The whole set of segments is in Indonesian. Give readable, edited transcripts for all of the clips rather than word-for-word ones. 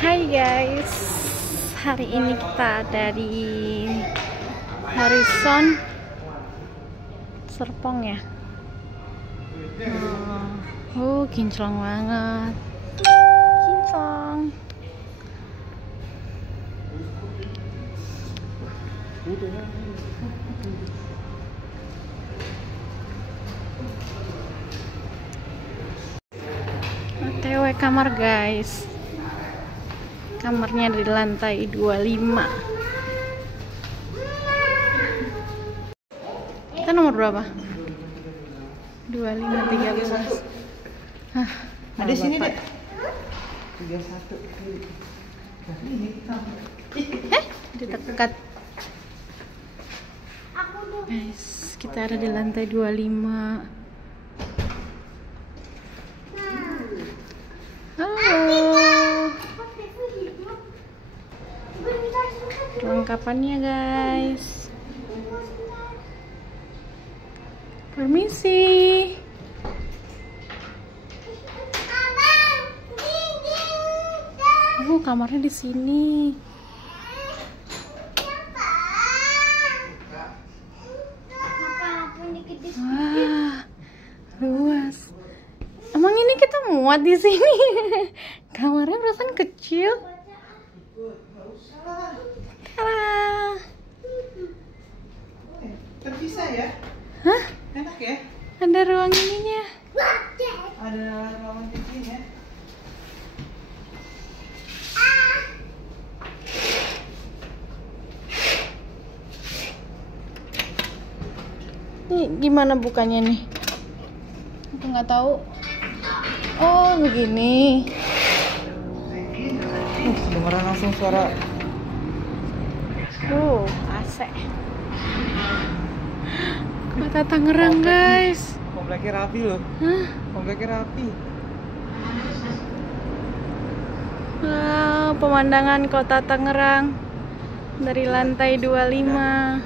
Hai guys, hari ini kita ada di Horizon Serpong ya. Kinclong banget, kinclong. OTW kamar guys. Kamarnya di lantai 25. Kita nomor berapa? 25, 13. Ada sini deh. 31 kiri. Ini kita. Dekat. Guys, kita ada di lantai 25. Halo. Perlengkapannya guys. Permisi. Kamarnya di sini. Wah, luas. Emang ini kita muat di sini? Kamarnya perasaan kecil. Terpisah ya? Hah? Enak ya? Ada ruang ininya. Ada ruangan TV-nya. Nih gimana bukanya nih? Aku nggak tahu. Oh begini. Kedengeran langsung suara. AC. Kota Tangerang guys. Kompleknya rapi loh. Hah? Kompleknya rapi. Wow, pemandangan kota Tangerang dari lantai 25.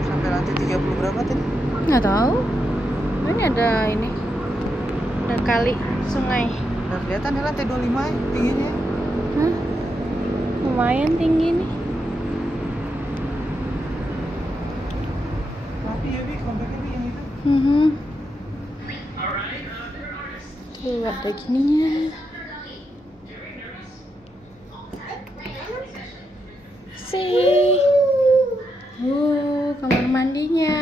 Sampai lantai 30 berapa tadi? Nggak tahu. Ini ada ini. Ada kali sungai. Udah kelihatan ya lantai 25 tingginya. Hah? Lumayan tinggi nih. Rapi ya, Bi. Kompleknya Bi yang itu. Tuh ada gininya. Kamar mandinya.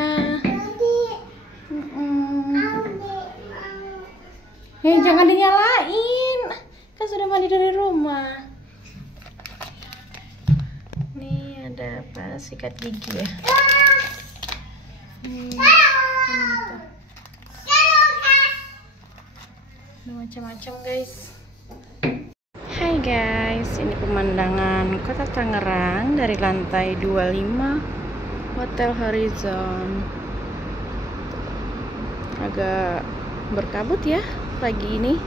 Jangan dinyalain. Kan sudah mandi dari rumah. Nih ada apa? Sikat gigi ya. Ada macam-macam guys. Hai guys, ini pemandangan kota Tangerang dari lantai 25 Hotel Horizon. Agak berkabut ya pagi ini.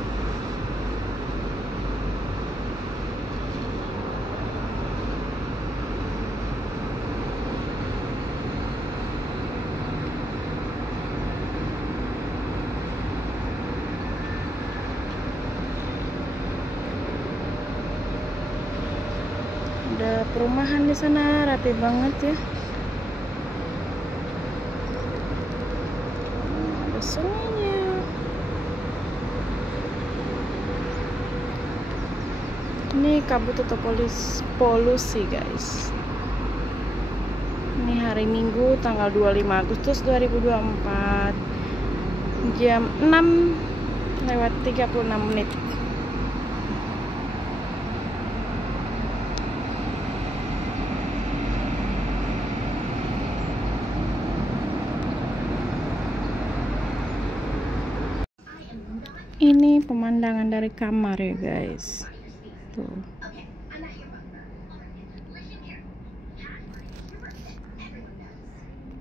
Ada perumahan di sana, rapi banget ya. Ada sungainya. Ini kabut atau polusi guys. Ini hari Minggu tanggal 25 Agustus 2024 jam 6:36. Ini pemandangan dari kamar ya guys. Tuh.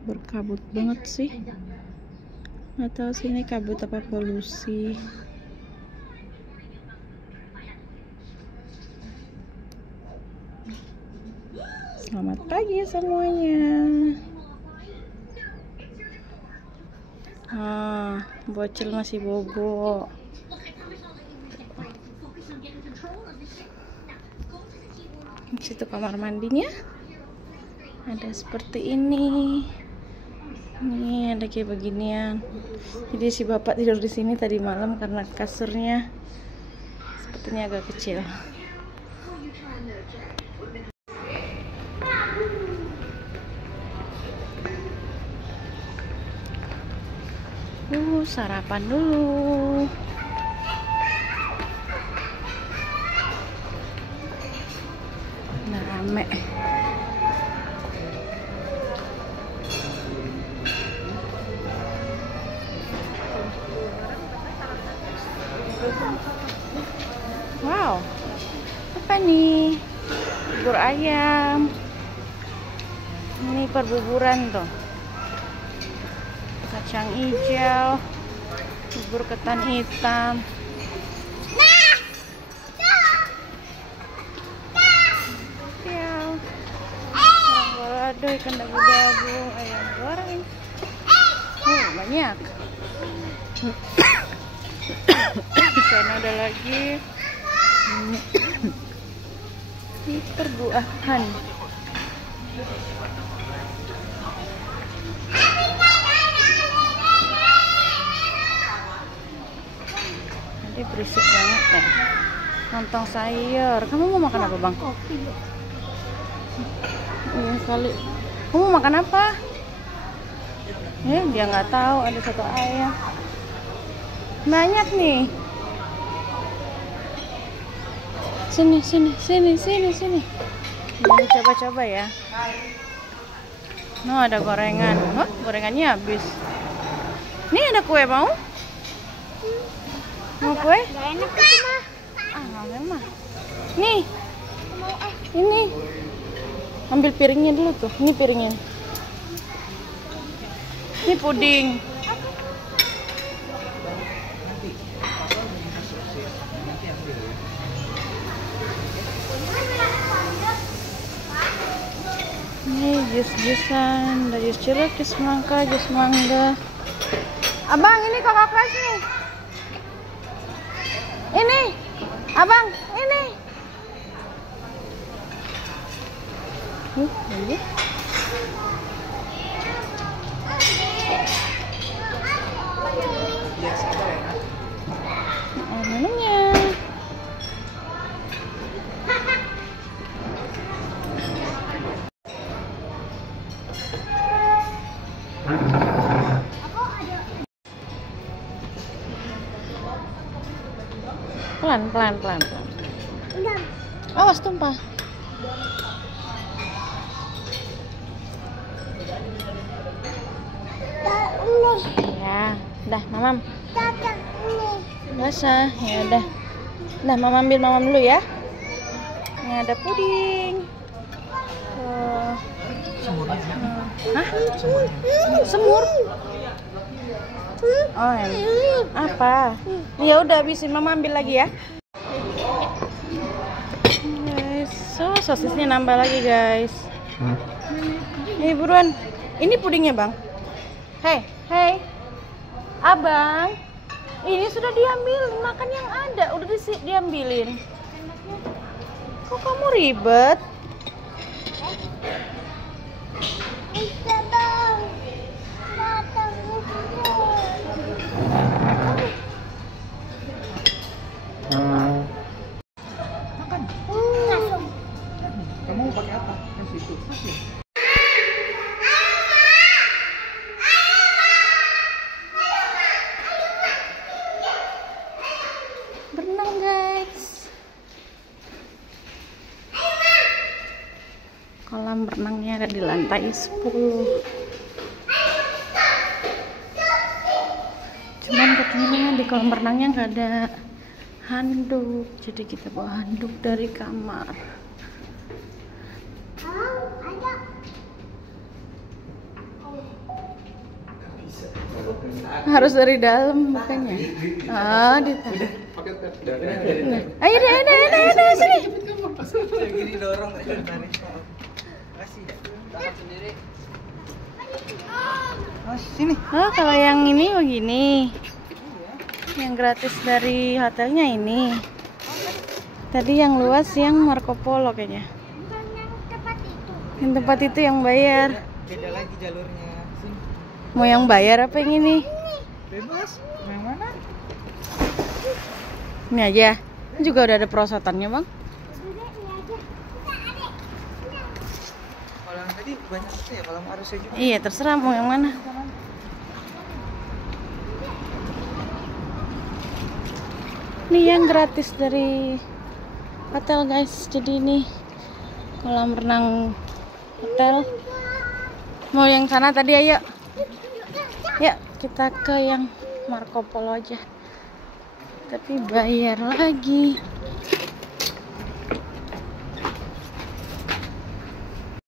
Berkabut banget sih. Nggak tahu sih ini kabut apa polusi. Selamat pagi semuanya. Bocil masih bobo. Di situ kamar mandinya. Ada seperti ini. Ini ada kayak beginian. Jadi si bapak tidur di sini tadi malam karena kasurnya sepertinya agak kecil. Sarapan dulu. Nah, rame. Wow, apa nih? Bubur ayam. Ini perbuburan tuh. Kacang hijau, bubur ketan hitam. Aduh, ikan dabu-dabu, ayam goreng. Banyak. Di sana ada lagi. Ini perbuahan. Nanti berisik banget ya. Lontong sayur. Kamu mau makan apa, Bang? Kopi. Iya kali. Kamu mau makan apa? Dia nggak tahu ada satu ayam. Banyak nih. Sini. Mau coba-coba ya. No, ada gorengan. Oh, gorengannya habis. Nih ada kue, mau? Mau kue? Gak enak itu mah. Nggak mah. Nih. Ini. Ambil piringnya dulu tuh. Ini piringnya. Ini puding. Ini jus-jusan, ada jus jeruk, jus semangka, jus mangga. Abang, ini kakak kelas nih. Ini, abang, ini. Ini. Minumnya. Pelan. Awas tumpah. Ya, dah mamam. Basah, ya udah. Dah mama ambil mamam dulu ya. Ini ada puding. Hah? Semur? Oh, apa? Ya udah habisin, mama ambil lagi ya. Guys, sosisnya nambah lagi guys. Nih buruan. Ini pudingnya bang. Hei, abang. Ini sudah diambil, makan yang ada, udah diambilin. Kok kamu ribet? Makan. Kamu mau pakai apa? Kasih itu. Berenang guys. Kolam berenangnya ada di lantai 10. Cuman katanya di kolam berenangnya nggak ada handuk, jadi kita bawa handuk dari kamar. Harus dari dalam makanya. Ditarik. Ayo deh, sini. Saya gini dorong tarik. Sini. Oh, kalau yang ini begini. Yang gratis dari hotelnya ini. Tadi yang luas yang Marco Polo kayaknya. Yang tempat itu yang bayar. Beda lagi jalurnya. Sini. Mau yang bayar apa yang ini? Bebas. Yang mana? Ini aja. Ini juga udah ada perosotannya, Bang. Kalau yang tadi banyak sih ya, kalau harusnya juga. Iya, terserah mau yang mana. Ini yang gratis dari hotel, guys. Jadi ini kolam renang hotel. Mau yang sana tadi, ayo. Ya, kita ke yang Marco Polo aja. Tapi bayar lagi.